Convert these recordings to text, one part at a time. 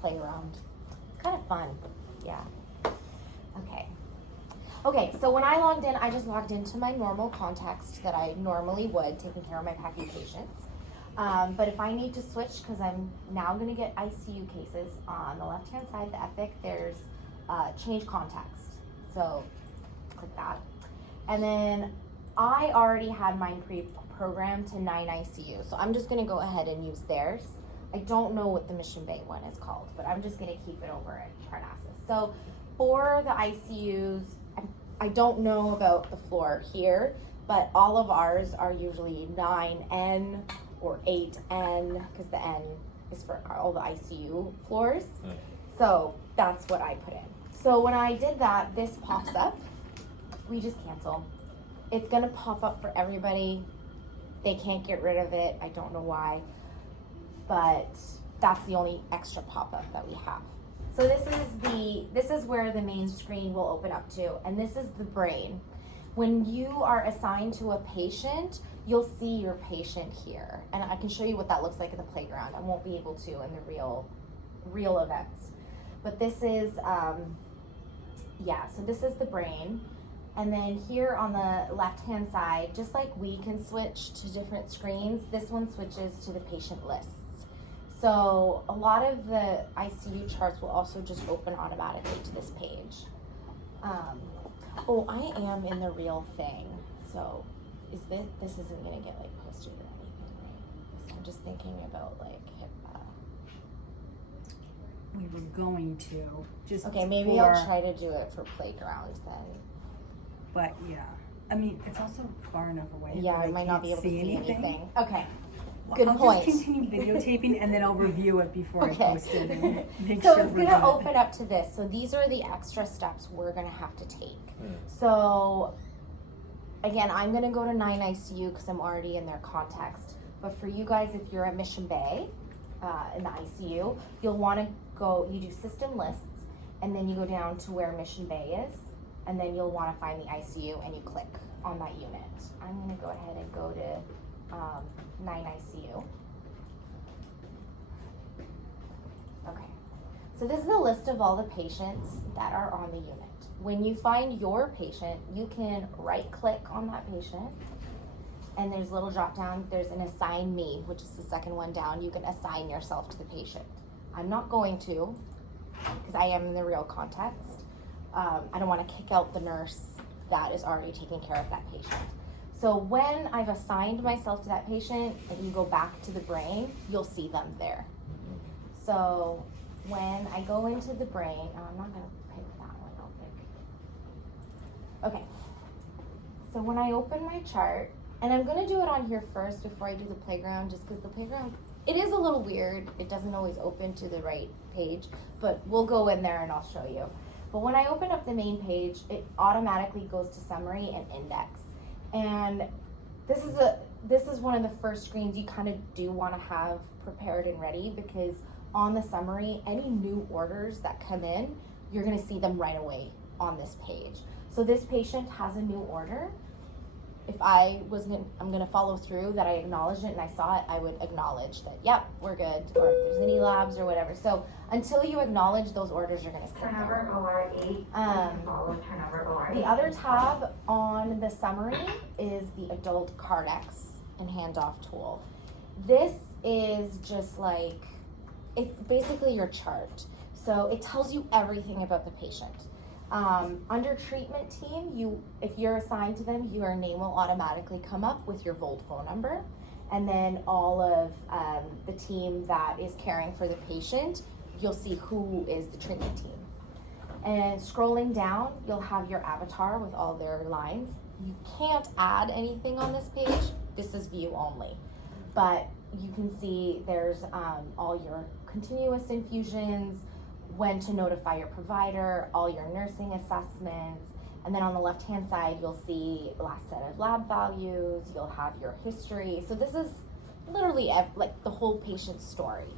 play around. It's kind of fun. Yeah. Okay, so when I logged in, I just logged into my normal context that I normally would, taking care of my PACU patients. But if I need to switch, because I'm now going to get ICU cases, on the left-hand side, the Epic, there's change context. So click that. And then I already had mine pre-programmed to 9 ICU. So I'm just going to go ahead and use theirs. I don't know what the Mission Bay one is called, but I'm just going to keep it over at Parnassus. So for the ICUs, I don't know about the floor here, but all of ours are usually 9N or 8N, because the N is for all the ICU floors. So that's what I put in. So when I did that, this pops up. We just cancel. It's gonna pop up for everybody. They can't get rid of it. I don't know why, but that's the only extra pop-up that we have. So this is where the main screen will open up to, and this is the brain. When you are assigned to a patient, you'll see your patient here, and I can show you what that looks like in the playground. I won't be able to in the real events, but this is so this is the brain. And then here on the left-hand side, just like we can switch to different screens, this one switches to the patient lists. So a lot of the ICU charts will also just open automatically to this page. Oh, I am in the real thing. So this isn't gonna get like posted or anything, right? So I'm just thinking about like HIPAA. We were going to just okay, maybe I'll try to do it for playground then. But yeah, I mean, it's also far enough away. Yeah, I might not be able to see anything. Okay. Well, Good point. I'll just continue videotaping and then I'll review it before I post it. And make so sure it's gonna open up to this. So these are the extra steps we're gonna have to take. So again, I'm gonna go to 9 ICU because I'm already in their context. But for you guys, if you're at Mission Bay in the ICU, you'll want to go. You do system lists, and then you go down to where Mission Bay is, and then you'll want to find the ICU, and you click on that unit. I'm gonna go ahead and go to 9 ICU. Okay, so this is a list of all the patients that are on the unit. When you find your patient, you can right click on that patient, and there's a little drop down. There's an assign me, which is the second one down. You can assign yourself to the patient. I'm not going to, because I am in the real context. I don't want to kick out the nurse that is already taking care of that patient. So when I've assigned myself to that patient and you go back to the brain, you'll see them there. So when I go into the brain, I'm not gonna pick that one, I'll pick. Okay, so when I open my chart, and I'm gonna do it on here first before I do the playground, just because the playground, it is a little weird. It doesn't always open to the right page, but we'll go in there and I'll show you. But when I open up the main page, it automatically goes to summary and index. And this is one of the first screens you kind of do want to have prepared and ready, because on the summary, any new orders that come in, you're going to see them right away on this page. So this patient has a new order. If I'm going to follow through that I acknowledged it and I saw it, I would acknowledge that, yep, we're good, or if there's any labs or whatever. So until you acknowledge, those orders are going to sit there. Turnover OR 8, follow turnover OR 8. The other tab on the summary is the adult Cardex and handoff tool. This is just like, it's basically your chart. So it tells you everything about the patient. Under treatment team, if you're assigned to them, your name will automatically come up with your Volt phone number. And then all of the team that is caring for the patient, you'll see who is the treatment team. And scrolling down, you'll have your avatar with all their lines. You can't add anything on this page. This is view only. But you can see there's all your continuous infusions, when to notify your provider, all your nursing assessments, and then on the left-hand side, you'll see last set of lab values, you'll have your history. So this is literally like the whole patient's story.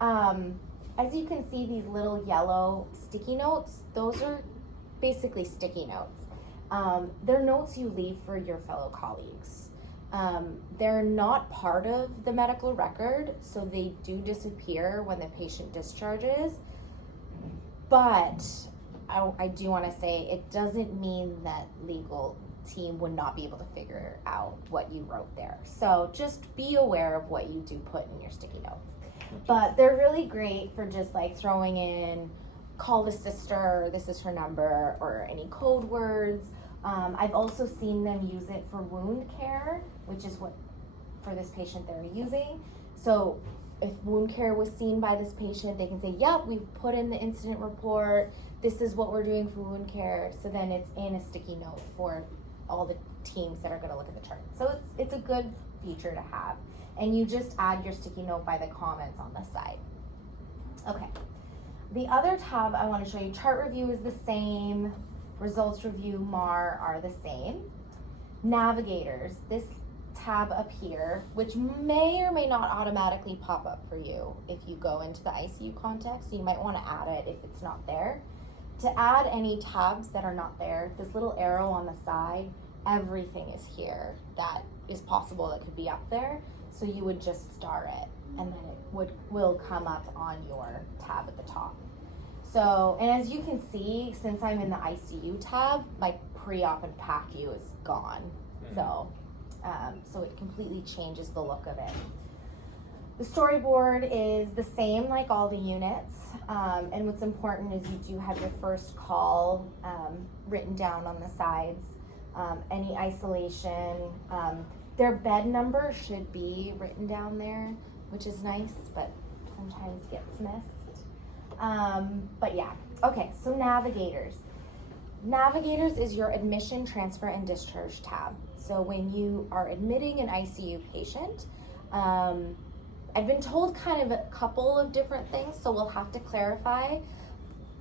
As you can see, these little yellow sticky notes, those are basically sticky notes. They're notes you leave for your fellow colleagues. They're not part of the medical record, so they do disappear when the patient discharges. But I do want to say it doesn't mean that legal team would not be able to figure out what you wrote there. So just be aware of what you do put in your sticky note. But they're really great for just like throwing in, call the sister, this is her number, or any code words. I've also seen them use it for wound care, which is what for this patient they're using. So if wound care was seen by this patient, they can say, yep, we put in the incident report, this is what we're doing for wound care. So then it's in a sticky note for all the teams that are going to look at the chart. So it's a good feature to have. And you just add your sticky note by the comments on the side. Okay. The other tab I want to show you, chart review is the same, results review, MAR are the same. Navigators, this tab up here, which may or may not automatically pop up for you if you go into the ICU context, so you might want to add it if it's not there. To add any tabs that are not there, this little arrow on the side, everything is here that is possible that could be up there. So you would just star it, and then it will come up on your tab at the top. So, and as you can see, since I'm in the ICU tab, my pre-op and PACU is gone. So it completely changes the look of it. The storyboard is the same like all the units, and what's important is you do have your first call written down on the sides, any isolation, their bed number should be written down there, which is nice, but sometimes gets missed. But yeah, okay, so navigators. Navigators is your admission, transfer, and discharge tab. So when you are admitting an ICU patient, I've been told kind of a couple of different things, so we'll have to clarify.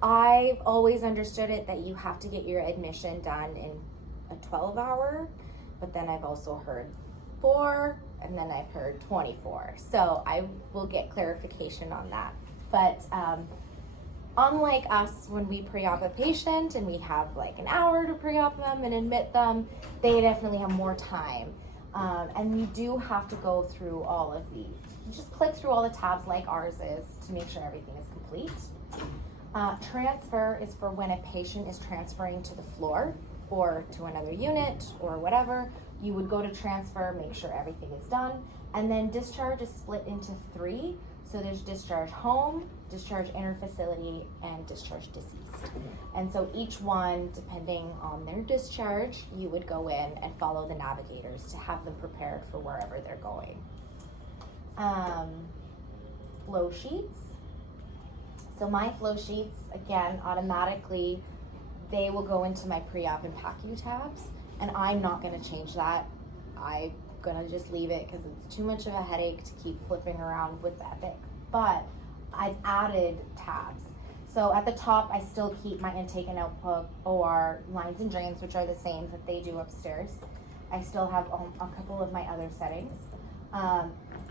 I've always understood it that you have to get your admission done in a 12-hour, but then I've also heard 4, and then I've heard 24. So I will get clarification on that. But unlike us, when we pre-op a patient and we have like an hour to pre-op them and admit them, they definitely have more time. And you do have to go through all of these. You just click through all the tabs like ours is to make sure everything is complete. Transfer is for when a patient is transferring to the floor or to another unit or whatever. You would go to transfer, make sure everything is done. And then discharge is split into 3. So there's discharge home, discharge interfacility, and discharge deceased. And so each one, depending on their discharge, you would go in and follow the navigators to have them prepared for wherever they're going. Flow sheets. So my flow sheets, again, automatically, they will go into my pre-op and PACU tabs, and I'm not gonna change that. I'm gonna just leave it because it's too much of a headache to keep flipping around with Epic. But I've added tabs. So at the top, I still keep my intake and output OR lines and drains, which are the same that they do upstairs. I still have a couple of my other settings.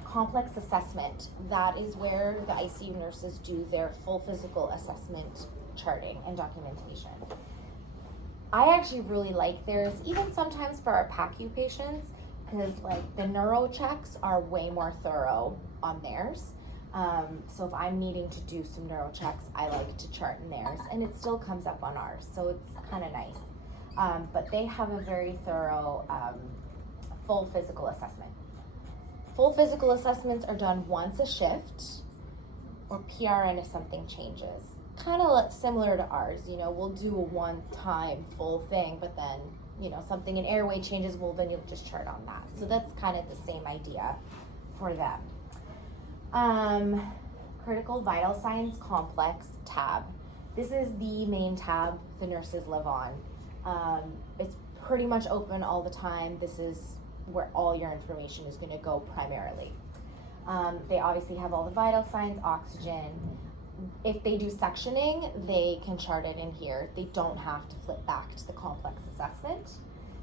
Complex assessment, that is where the ICU nurses do their full physical assessment charting and documentation. I actually really like theirs, even sometimes for our PACU patients, because like the neuro checks are way more thorough on theirs. So if I'm needing to do some neuro checks, I like to chart in theirs, and it still comes up on ours, so it's kind of nice. But they have a very thorough full physical assessment. Full physical assessments are done once a shift, or PRN if something changes. Kind of similar to ours, you know, we'll do a one-time full thing, but then, you know, something in airway changes, well, then you'll just chart on that. So that's kind of the same idea for them. Critical vital signs complex tab. This is the main tab the nurses live on. It's pretty much open all the time. This is where all your information is going to go primarily. They obviously have all the vital signs, oxygen. If they do sectioning, they can chart it in here. They don't have to flip back to the complex assessment.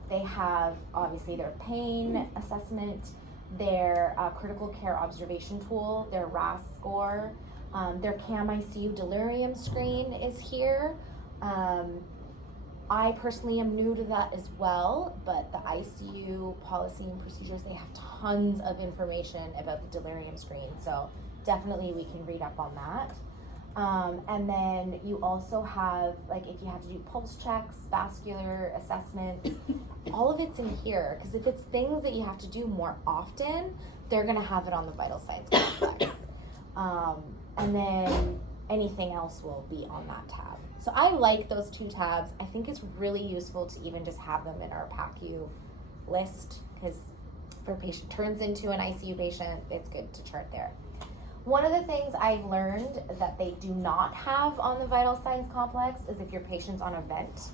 They have obviously their pain assessment, their critical care observation tool, their RAS score, their CAM ICU delirium screen is here. I personally am new to that as well, but the ICU policy and procedures, they have tons of information about the delirium screen, so definitely we can read up on that. And then you also have, like, if you have to do pulse checks, vascular assessments, all of it's in here, because if it's things that you have to do more often, they're gonna have it on the vital signs complex. And then anything else will be on that tab. So I like those 2 tabs. I think it's really useful to even just have them in our PACU list, because if a patient turns into an ICU patient, it's good to chart there. One of the things I've learned that they do not have on the vital signs complex is if your patient's on a vent,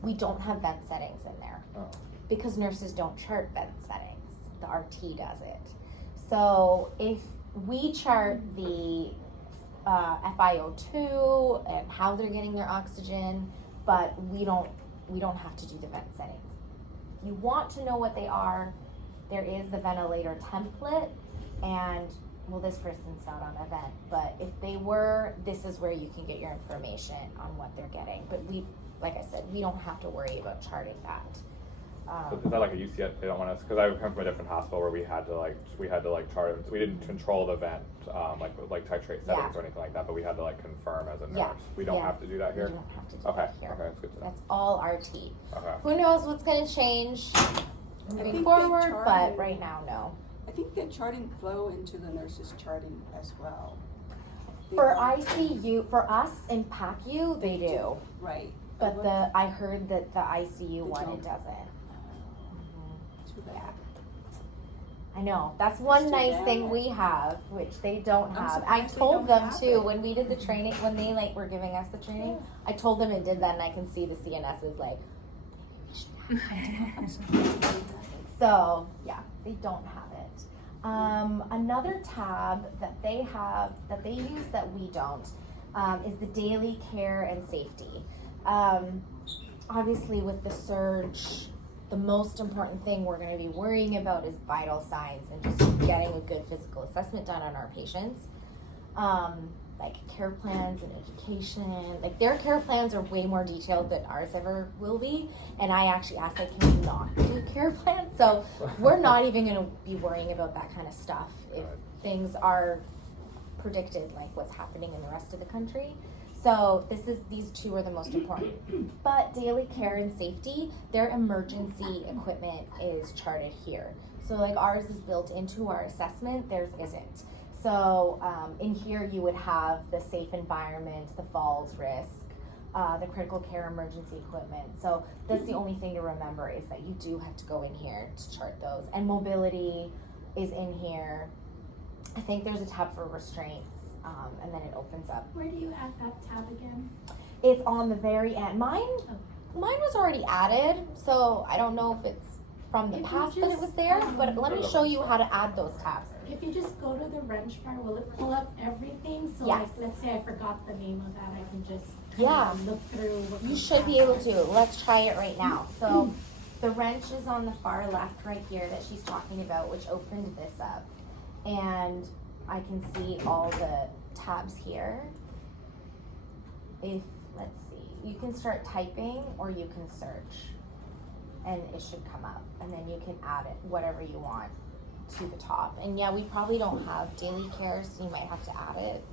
we don't have vent settings in there, because nurses don't chart vent settings. The RT does it. So if we chart the FiO2 and how they're getting their oxygen, but we don't have to do the vent settings. If you want to know what they are, there is the ventilator template, and well, this person's not on a vent, but if they were, this is where you can get your information on what they're getting. But we, like I said, we don't have to worry about charting that. So is that like a UCS? They don't want us, because I come from a different hospital where we had to chart it. So we didn't control the vent, like titrate settings or anything like that, but we had to confirm as a nurse. Yeah. We don't have to do that here. We don't have to do Okay. that here. Okay, that's good to know. That's all RT. Okay. Who knows what's going to change moving think forward, they but charted- right now, no. I think they're charting flow into the nurses charting as well. For ICU, for us in PACU, they do. Right. But I heard that the ICU one, it doesn't. Too bad. I know, that's one too nice bad. thing we have, which they don't I'm have. I surprised they told don't them have too, it. when we did the training, when they were giving us the training, I told them it did that, and I can see the CNSs like, maybe we should have it. So, yeah, they don't have it. Another tab that they have, that they use that we don't, is the daily care and safety. Obviously with the surge, the most important thing we're gonna be worrying about is vital signs and just getting a good physical assessment done on our patients. Like care plans and education, like their care plans are way more detailed than ours ever will be. And I actually asked, like, can you not do care plans? So we're not even gonna be worrying about that kind of stuff if things are predicted, like what's happening in the rest of the country. So these 2 are the most important. But daily care and safety, their emergency equipment is charted here. So like ours is built into our assessment, theirs isn't. So in here you would have the safe environment, the falls risk, the critical care emergency equipment. So that's the only thing to remember, is that you do have to go in here to chart those. And mobility is in here. I think there's a tab for restraints, and then it opens up. Where do you add that tab again? It's on the very end. Mine was already added, so I don't know if it's from the If you past that it just, was there, but let me show you how to add those tabs. If you just go to the wrench bar, will it pull up everything? So Yes. like, let's say I forgot the name of that, I can just Yeah. look through what You comes should be after. able to. Let's try it right now. So the wrench is on the far left right here that she's talking about, which opened this up. And I can see all the tabs here. Let's see, you can start typing or you can search, and it should come up. And then you can add it, whatever you want, to the top. And yeah, we probably don't have daily care, so you might have to add it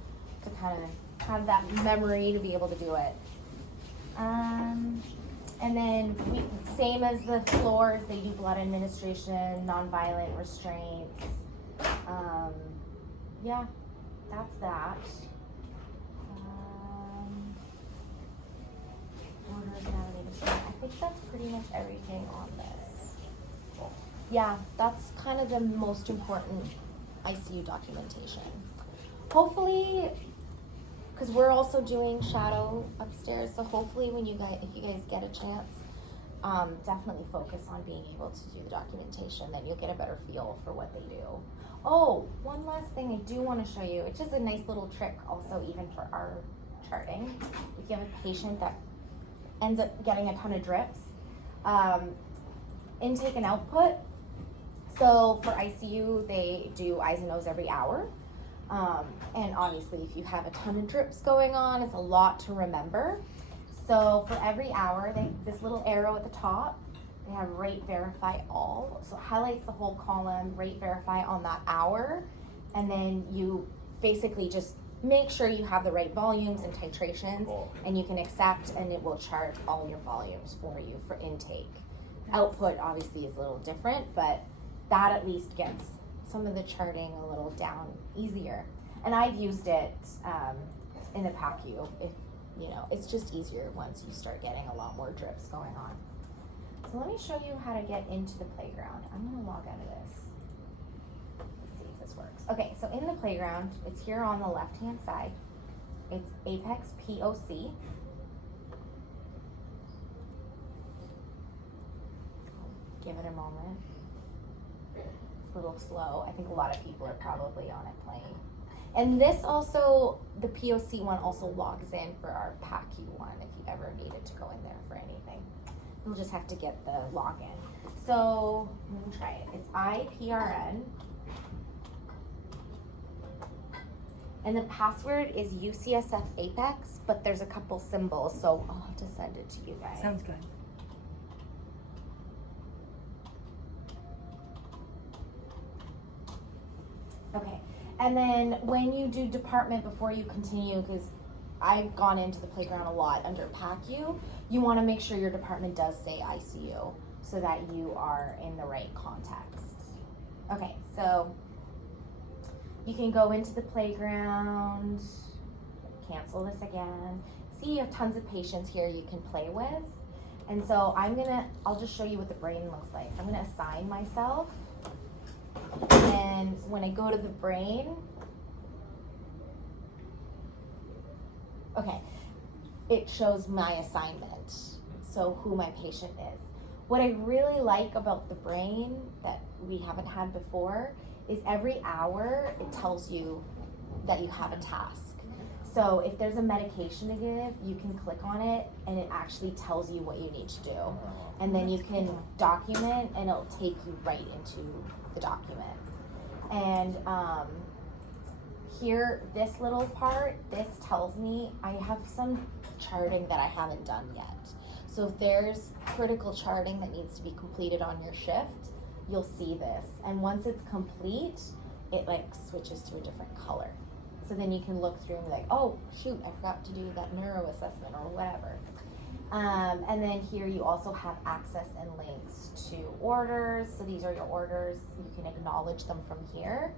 to kind of have that memory to be able to do it. And then same as the floors, they do blood administration, nonviolent restraints. Yeah, that's that. Orders, navigation. I think that's pretty much everything on this. Yeah, that's kind of the most important ICU documentation. Hopefully, because we're also doing shadow upstairs, so hopefully if you guys get a chance, definitely focus on being able to do the documentation, then you'll get a better feel for what they do. Oh, one last thing I do want to show you, which is a nice little trick also even for our charting. If you have a patient that ends up getting a ton of drips, intake and output. So for ICU, they do eyes and nose every hour. And obviously if you have a ton of drips going on, it's a lot to remember. So for every hour, this little arrow at the top, they have rate verify all. So it highlights the whole column, rate verify on that hour, and then you basically just make sure you have the right volumes and titrations, and you can accept, and it will chart all your volumes for you for intake. Output obviously is a little different, but that at least gets some of the charting a little down easier. And I've used it in the PACU. If you know, it's just easier once you start getting a lot more drips going on. So let me show you how to get into the playground. I'm gonna log out of this. Let's see if this works. Okay, so in the playground, it's here on the left-hand side. It's Apex POC. Give it a moment. It's a little slow. I think a lot of people are probably on it playing. And this also, the POC one also logs in for our PACU one if you ever needed to go in there for anything. You'll just have to get the login. So, let me try it. It's IPRN. And the password is UCSF Apex, but there's a couple symbols, so I'll have to send it to you guys. Sounds good. Okay, and then when you do department before you continue, because I've gone into the playground a lot under PACU, you want to make sure your department does say ICU so that you are in the right context. Okay, so you can go into the playground, cancel this again. See, you have tons of patients here you can play with. And so I'll just show you what the brain looks like. So I'm gonna assign myself. And when I go to the brain, okay, it shows my assignment, so who my patient is. What I really like about the brain that we haven't had before is every hour it tells you that you have a task. So if there's a medication to give, you can click on it and it actually tells you what you need to do. And then you can document and it'll take you right into the document. And here, this little part, this tells me I have some charting that I haven't done yet. So if there's critical charting that needs to be completed on your shift, you'll see this. And once it's complete, it like switches to a different color. So then you can look through and be like, oh shoot, I forgot to do that neuro assessment or whatever. And then here you also have access and links to orders. So these are your orders. You can acknowledge them from here.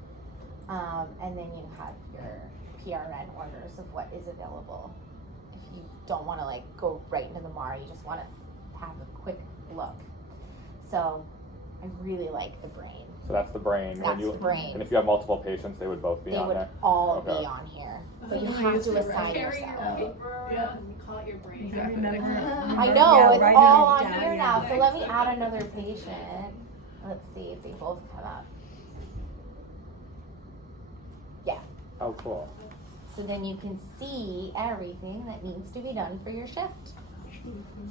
And then you have your PRN orders of what is available. If you don't want to like go right into the MAR, you just want to have a quick look. So I really like the brain. So that's the brain. That's the brain. And if you have multiple patients, they would both be on there? They would all Okay. be on here. But you have to assign Carry yourself. your paper around and you call it your brain. I know, Yeah, it's write all it on down, here yeah. now. So let me add another patient. Let's see if they both come up. Yeah. Oh, cool. So then you can see everything that needs to be done for your shift.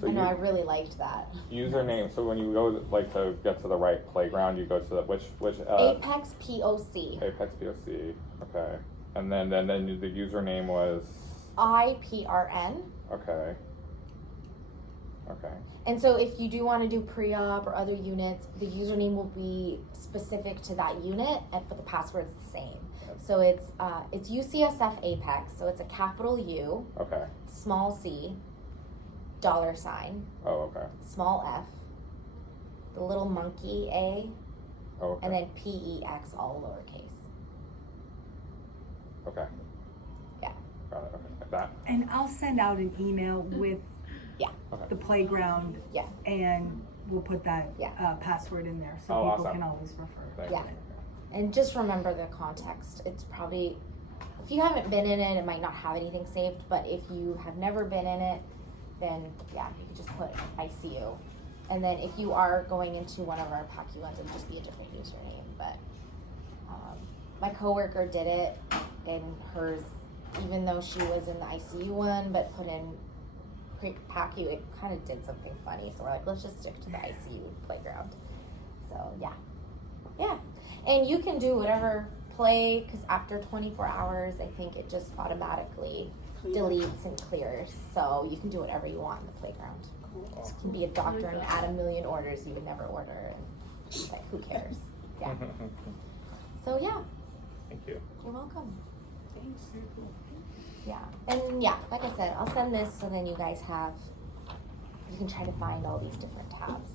So I know, I really liked that. username. So when you go like to get to the right playground, you go to the which Apex POC. Apex POC. Okay. And then the username was IPRN. okay. Okay. And so if you do want to do pre-op or other units, the username will be specific to that unit, but the password's the same. So it's UCSF Apex, so it's a capital U, Okay. small c, $, Oh, okay. small f, the little monkey A, Oh, okay. and then PEX, all lowercase. Okay. Yeah. Got it. Okay. Like that. And I'll send out an email with Yeah. Okay. the playground. Yeah. And we'll put that Yeah. password in there so Oh, people awesome. can always refer. Thank Yeah. you. And just remember the context. It's probably, if you haven't been in it might not have anything saved, but if you have never been in it, then yeah, you could just put ICU. And then if you are going into one of our PACU ones, it would just be a different username. But my coworker did it in hers, even though she was in the ICU one, but put in PACU, it kind of did something funny. So we're like, let's just stick to the ICU playground. So yeah. Yeah. And you can do whatever play, because after 24 hours, I think it just automatically Clear. deletes and clears, so you can do whatever you want in the playground. Cool. You can be a doctor and add a million orders you would never order, and it's like, who cares? Yeah. So yeah, Thank you. you're welcome. Thanks. Yeah, and yeah, like I said, I'll send this so then you guys have, you can try to find all these different tabs.